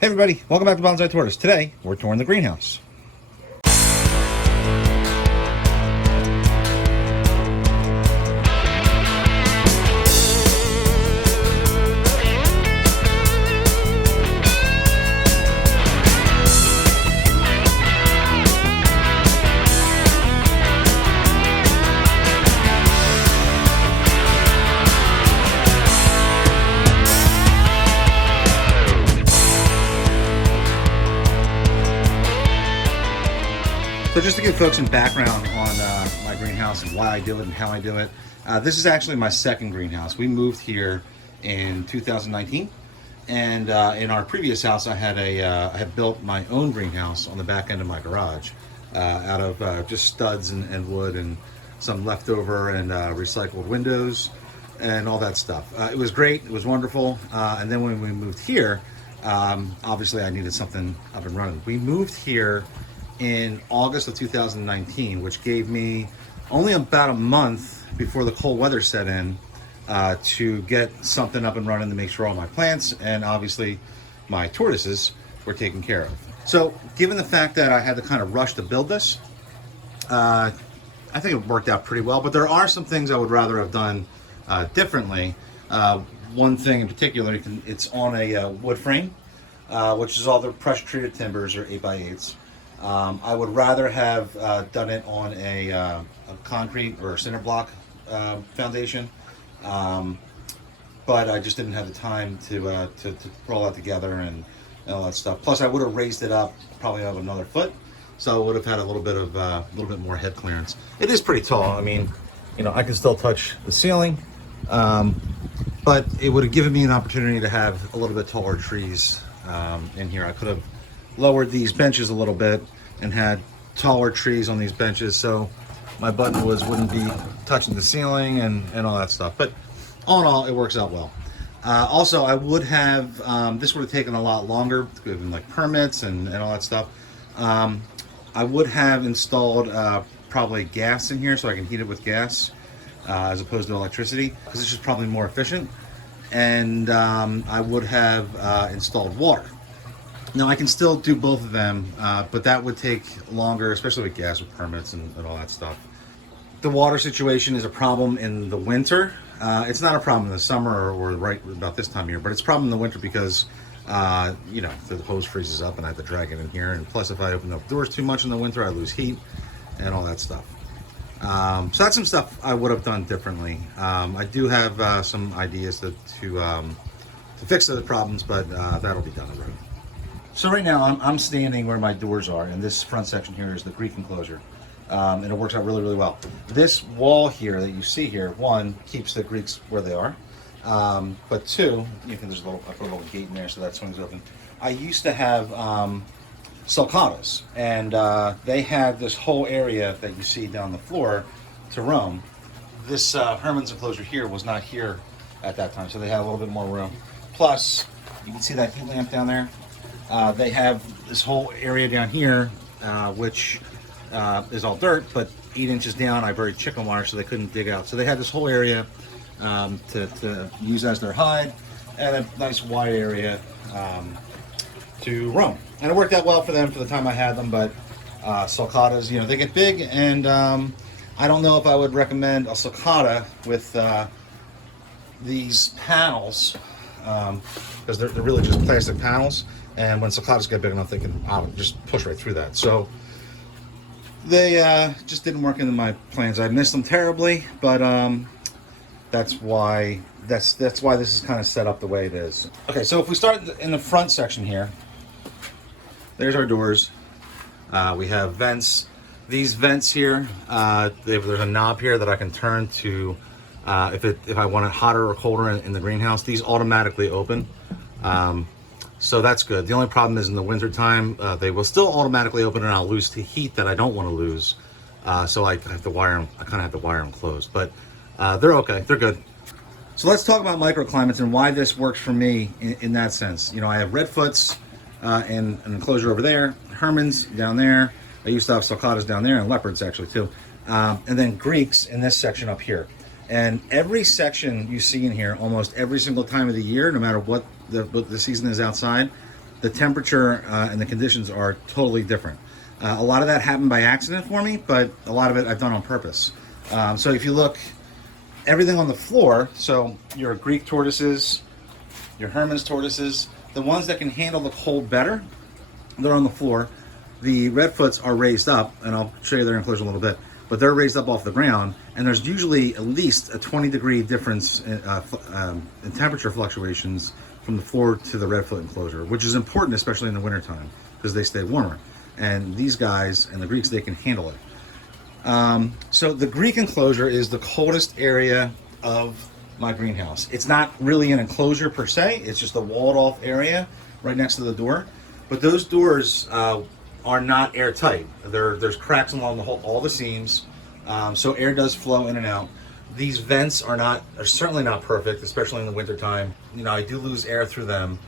Hey everybody, welcome back to Bonsai Tortoise. Today, we're touring the greenhouse. So just to give folks some background on my greenhouse and why I do it and how I do it, this is actually my second greenhouse. We moved here in 2019, and in our previous house, I had built my own greenhouse on the back end of my garage out of just studs and wood and some leftover and recycled windows and all that stuff. It was great. It was wonderful. And then when we moved here, obviously I needed something up and running. We moved here in August of 2019, which gave me only about a month before the cold weather set in to get something up and running to make sure all my plants and obviously my tortoises were taken care of. So given the fact that I had to kind of rush to build this, I think it worked out pretty well, but there are some things I would rather have done differently. One thing in particular, it's on a wood frame, which is all the pressure treated timbers or 8x8s. I would rather have done it on a concrete or cinder block foundation, but I just didn't have the time to roll that together and all that stuff. Plus, I would have raised it up probably about another foot, so I would have had a little bit more head clearance. It is pretty tall. I mean, you know, I can still touch the ceiling, but it would have given me an opportunity to have a little bit taller trees in here. I could have lowered these benches a little bit and had taller trees on these benches so my buttonwoods wouldn't be touching the ceiling and all that stuff. But all in all, it works out well. Also, I would have, this would have taken a lot longer, given like permits and all that stuff. I would have installed probably gas in here so I can heat it with gas as opposed to electricity, because it's just probably more efficient. And I would have installed water. Now I can still do both of them, but that would take longer, especially with gas with permits and all that stuff. The water situation is a problem in the winter. It's not a problem in the summer or right about this time of year, but it's a problem in the winter because, you know, the hose freezes up and I have to drag it in here. And plus, if I open up doors too much in the winter, I lose heat and all that stuff. So that's some stuff I would have done differently. I do have some ideas to fix those problems, but that'll be down the road. So right now I'm standing where my doors are, and this front section here is the Greek enclosure, and it works out really, really well. This wall here that you see here, one, keeps the Greeks where they are, but two, I put a little gate in there so that swings open. I used to have sulcatas, and they had this whole area that you see down the floor to roam. This Herman's enclosure here was not here at that time, so they had a little bit more room. Plus, you can see that heat lamp down there. They have this whole area down here, which is all dirt, but 8 inches down I buried chicken wire so they couldn't dig out. So they had this whole area to use as their hide, and a nice wide area to roam. And it worked out well for them for the time I had them, but sulcatas, you know, they get big, and I don't know if I would recommend a sulcata with these panels, because they're really just plastic panels. And when sulcatas get big enough, they can just push right through that. So they just didn't work into my plans. I missed them terribly, but that's why this is kind of set up the way it is. Okay, so if we start in the front section here, there's our doors. We have vents. These vents here, there's a knob here that I can turn to if I want it hotter or colder in the greenhouse. These automatically open. So that's good. The only problem is in the winter time, they will still automatically open and I'll lose the heat that I don't want to lose. So I kind of have to wire them closed, but they're okay. They're good. So let's talk about microclimates and why this works for me in that sense. You know, I have redfoots and an enclosure over there, Hermans down there. I used to have sulcatas down there and leopards actually too. And then Greeks in this section up here. And every section you see in here, almost every single time of the year, no matter what the season is outside, the temperature and the conditions are totally different. A lot of that happened by accident for me, but a lot of it I've done on purpose. So if you look, everything on the floor, so your Greek tortoises, your Herman's tortoises, the ones that can handle the cold better, they're on the floor. The redfoots are raised up, and I'll show you their enclosure in a little bit, but they're raised up off the ground, and there's usually at least a 20-degree difference in temperature fluctuations from the floor to the redfoot enclosure, which is important, especially in the wintertime, because they stay warmer. And these guys and the Greeks, they can handle it. So the Greek enclosure is the coldest area of my greenhouse. It's not really an enclosure per se, it's just a walled off area right next to the door. But those doors are not airtight. There's cracks along the whole, all the seams, so air does flow in and out. These vents are certainly not perfect, especially in the wintertime. You know, I do lose air through them,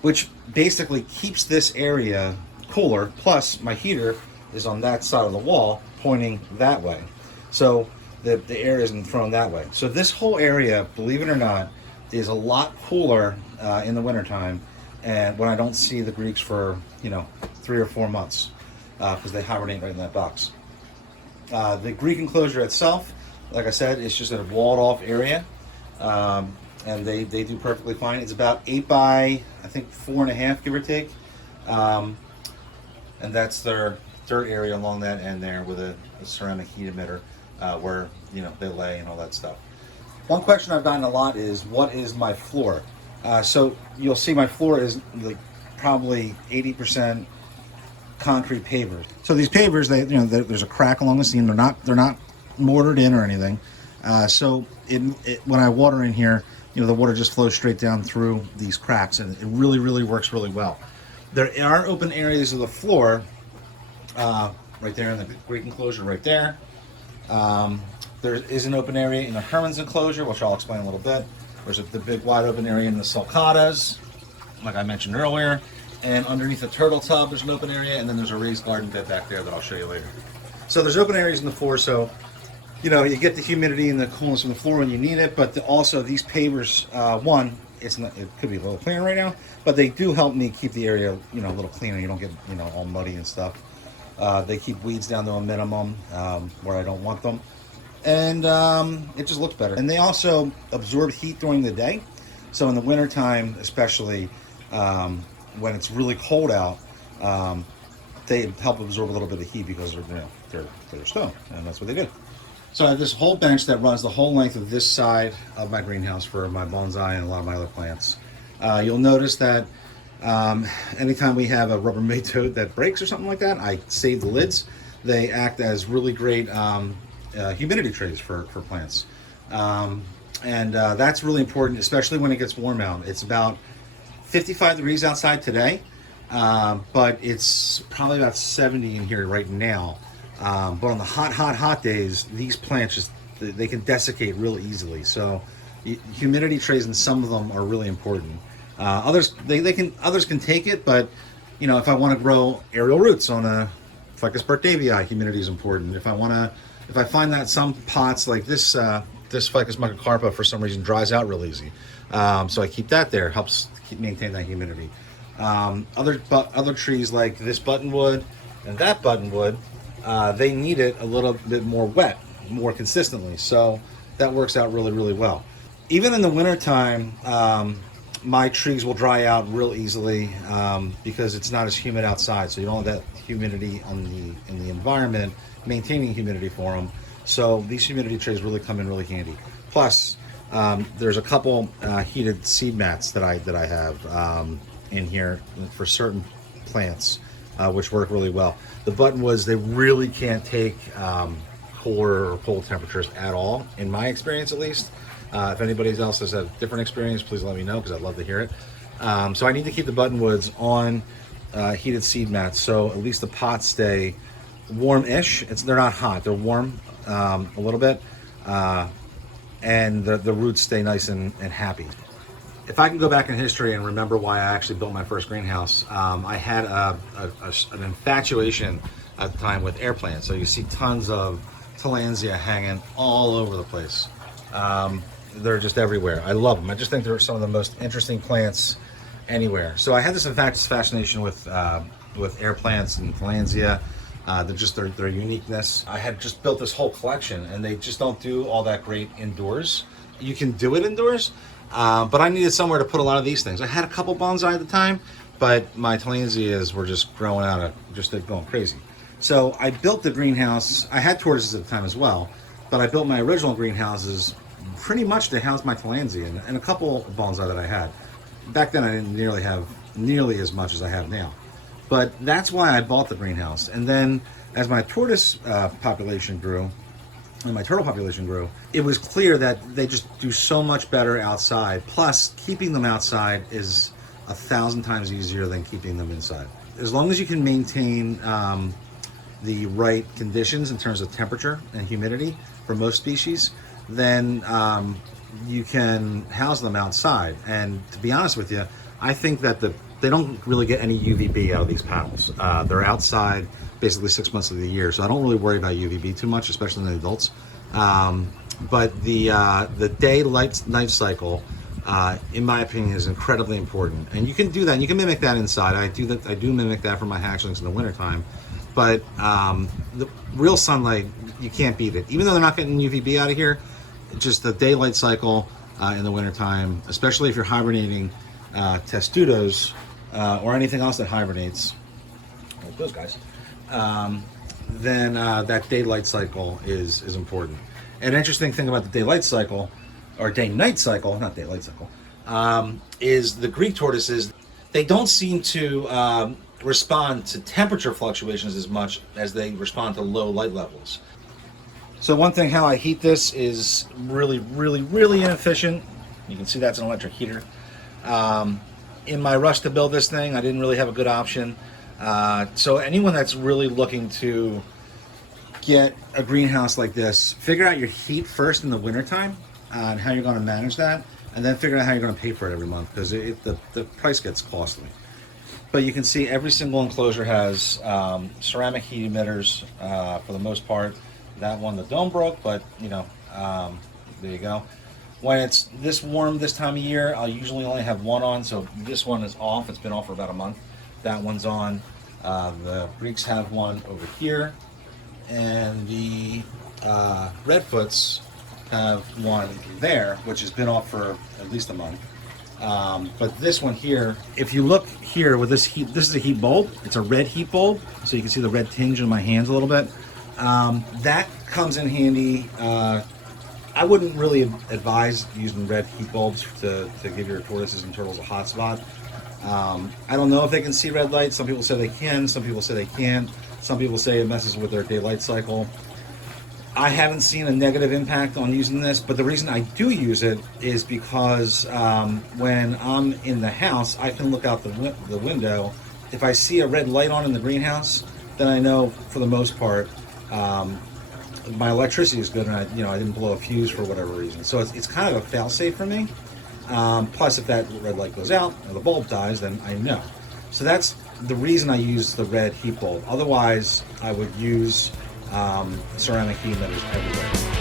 which basically keeps this area cooler. Plus, my heater is on that side of the wall, pointing that way. So the air isn't thrown that way. So this whole area, believe it or not, is a lot cooler in the wintertime, and when I don't see the Greeks for, 3 or 4 months, because they hibernate right in that box. The Greek enclosure itself, like I said, is just a walled off area, and they do perfectly fine. It's about 8 by, I think, 4.5, give or take, and that's their dirt area along that end there with a ceramic heat emitter where they lay and all that stuff. One question I've gotten a lot is, what is my floor? So you'll see my floor is like probably 80% concrete pavers. So these pavers, there's a crack along the seam. They're not mortared in or anything. So when I water in here, the water just flows straight down through these cracks, and it really, really works really well. There are open areas of the floor, right there in the Greek enclosure, right there. There is an open area in the Herman's enclosure, which I'll explain a little bit. There's the big wide open area in the sulcatas, like I mentioned earlier. And underneath the turtle tub, there's an open area, and then there's a raised garden bed back there that I'll show you later. So there's open areas in the floor, so you get the humidity and the coolness from the floor when you need it, but also these pavers, it could be a little cleaner right now, but they do help me keep the area, a little cleaner. You don't get, all muddy and stuff. They keep weeds down to a minimum where I don't want them. And it just looks better. And they also absorb heat during the day. So in the wintertime, especially when it's really cold out, they help absorb a little bit of heat because they're stone, and that's what they do. So I have this whole bench that runs the whole length of this side of my greenhouse for my bonsai and a lot of my other plants. You'll notice that anytime we have a Rubbermaid toad that breaks or something like that, I save the lids. They act as really great humidity trays for plants. And that's really important, especially when it gets warm out. It's about 55 degrees outside today, but it's probably about 70 in here right now. But on the hot days, these plants they can desiccate real easily. So humidity trays in some of them are really important. Others can take it, but if I want to grow aerial roots on a Ficus Bartavii, humidity is important. If I find that some pots like this Ficus Microclimates for some reason dries out real easy, so I keep that there, helps maintain that humidity. Other trees like this buttonwood and that buttonwood, they need it a little bit more wet, more consistently, so that works out really, really well. Even in the wintertime, my trees will dry out real easily because it's not as humid outside, so you don't have that humidity in the environment, maintaining humidity for them. So these humidity trays really come in really handy. Plus, there's a couple heated seed mats that I have in here for certain plants, which work really well. The buttonwoods, they really can't take cooler or cold temperatures at all, in my experience at least. If anybody else has a different experience, please let me know, because I'd love to hear it. So I need to keep the buttonwoods on heated seed mats, so at least the pots stay warm-ish. They're not hot, they're warm a little bit, and the roots stay nice and happy. If I can go back in history and remember why I actually built my first greenhouse, I had an infatuation at the time with air plants. So you see tons of Tillandsia hanging all over the place. They're just everywhere. I love them. I just think they're some of the most interesting plants anywhere. So I had this fascination with air plants and Tillandsia. They're just their uniqueness. I had just built this whole collection, and they just don't do all that great indoors. You can do it indoors, but I needed somewhere to put a lot of these things. I had a couple bonsai at the time, but my Tillandsias were just growing out of, just going crazy. So I built the greenhouse. I had tortoises at the time as well, but I built my original greenhouses pretty much to house my Tillandsia and a couple of bonsai that I had. Back then I didn't nearly have nearly as much as I have now. But that's why I bought the greenhouse. And then as my tortoise population grew and my turtle population grew, it was clear that they just do so much better outside. Plus, keeping them outside is 1,000 times easier than keeping them inside. As long as you can maintain the right conditions in terms of temperature and humidity for most species, then you can house them outside. And to be honest with you, I think that they don't really get any UVB out of these panels. They're outside basically 6 months of the year, so I don't really worry about UVB too much, especially in the adults. But the day-night cycle, in my opinion, is incredibly important. And you can do that, and you can mimic that inside. I do mimic that for my hatchlings in the wintertime. But the real sunlight, you can't beat it. Even though they're not getting UVB out of here, just the daylight cycle in the wintertime, especially if you're hibernating testudos or anything else that hibernates, like those guys, then that daylight cycle is important. An interesting thing about the daylight cycle, or day-night cycle, not daylight cycle, is the Greek tortoises, they don't seem to respond to temperature fluctuations as much as they respond to low light levels. So one thing, how I heat this is really inefficient. You can see that's an electric heater. In my rush to build this thing, I didn't really have a good option. So anyone that's really looking to get a greenhouse like this, figure out your heat first in the wintertime and how you're going to manage that, and then figure out how you're going to pay for it every month, because the price gets costly. But you can see every single enclosure has ceramic heat emitters for the most part. That one, the dome broke, but you know, there you go. When it's this warm this time of year, I'll usually only have one on, so this one is off. It's been off for about a month. That one's on. The Greeks have one over here, and the Redfoots have one there, which has been off for at least a month. But this one here, if you look here with this heat, this is a heat bulb. It's a red heat bulb, so you can see the red tinge in my hands a little bit. That comes in handy. I wouldn't really advise using red heat bulbs to give your tortoises and turtles a hot spot. I don't know if they can see red light. Some people say they can, some people say they can't. Some people say it messes with their daylight cycle. I haven't seen a negative impact on using this, but the reason I do use it is because when I'm in the house, I can look out the window. If I see a red light on in the greenhouse, then I know for the most part my electricity is good, and I didn't blow a fuse for whatever reason. So it's kind of a fail-safe for me. Plus, if that red light goes out or the bulb dies, then I know. So that's the reason I use the red heat bulb. Otherwise, I would use ceramic heat emitters everywhere.